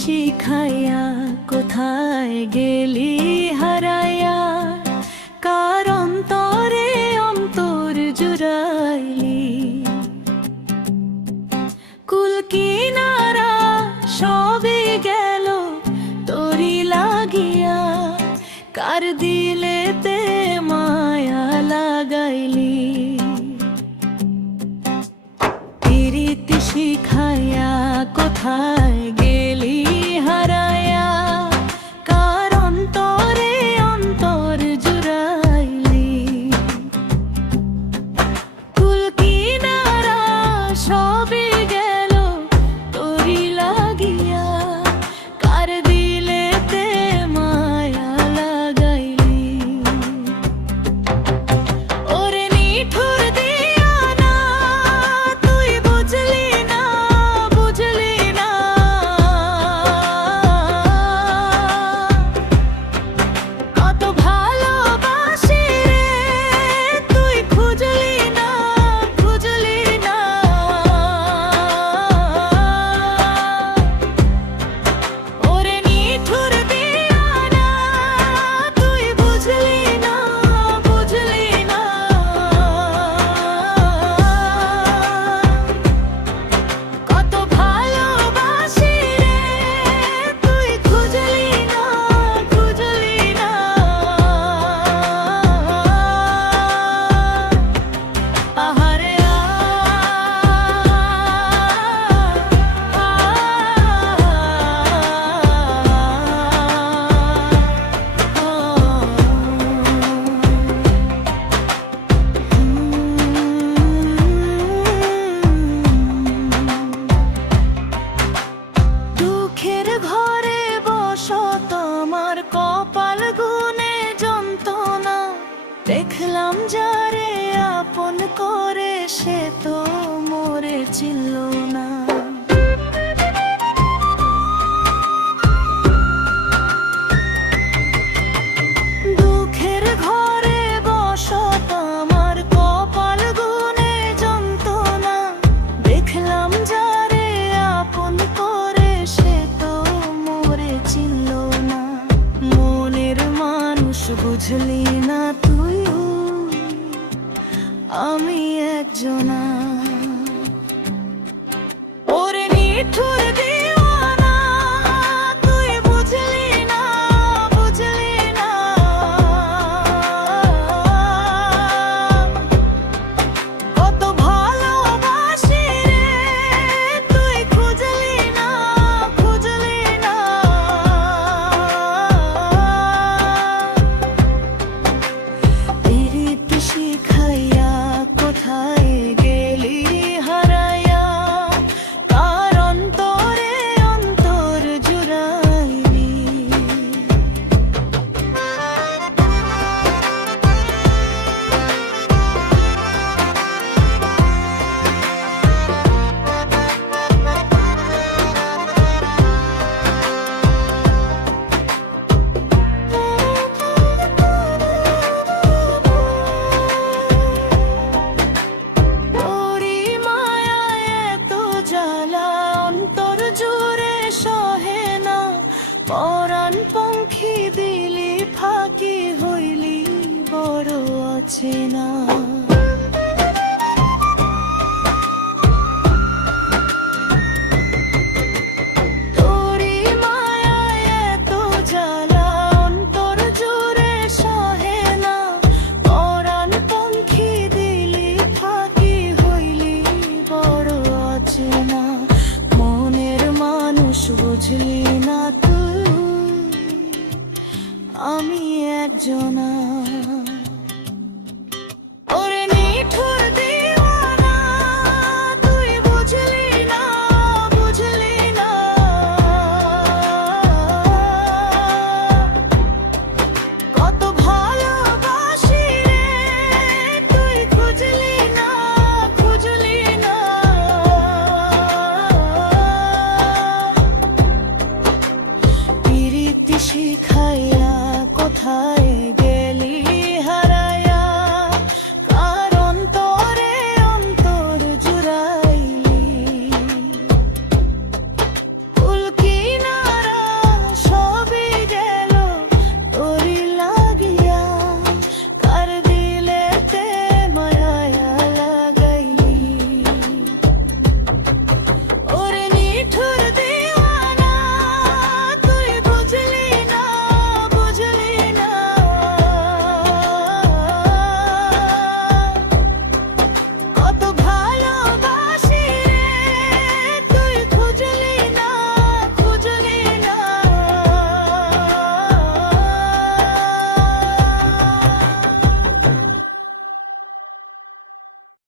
শিখাইয়া কোথায় গেলি হারাইয়া, কার অন্তরে অন্তর জুড়াইলি। কুল কিনারা সবে গেল তোরি লাগিয়া, কার দিলেতে মায়া লাগাইলি। প্রীতি শিখাইয়া কোথায় গেলি হারাইয়া, কার অন্তরে অন্তর জুড়াইলি। কুল কিনারা সবে গেল তোরি লাগিয়া, কার দিলেতে মায়া লাগাইলি। ওরে নিঠুর দিয়া না তুই বুঝলি না, বুঝলি না। কত ভালোবাসি রে তুই খুঁজলি না, খুঁজলি না। ওরে নিঠুর দিয়া না তুই বুঝলি না, বুঝলি না। কত ভালোবাসি রে তুই খুঁজলি না, খুঁজলি না। আহারে দুঃখের ঘরে বসত আমার কপাল গুনে যন্ত্রণা, দেখলাম যারে আপন করে সে তো মরে ছিল না। দুঃখের ঘরে বসত আমার কপাল গুনে যন্ত্রণা, দেখলাম যারে আপন করে সে তো মরে ছিল না। মনের মানুষ বুঝলি না তুই, আমি একজনা। ওরে নিঠুর দিওয়ানা তুই বুঝলি না, বুঝলি না। কত ভালোবাসি রে তুই খুঁজলি না, খুঁজলি না। প্রীতি শিখাইয়া কোথায় গেলি হারাইয়া, কার অন্তরে অন্তর জুড়াইলি। তোরি মায়ায় এত জ্বালা অন্তর জুড়ে সহে না, পরাণ পঙ্খী দিলি ফাঁকি হইলি বড় অচেনা। তোরি মায়ায় এত জ্বালা অন্তর জুড়ে সহে না, পরাণ পঙ্খী দিলি ফাঁকি হইলি বড় অচেনা। মনের মানুষ বুঝলি না তুই, আমি একজনা।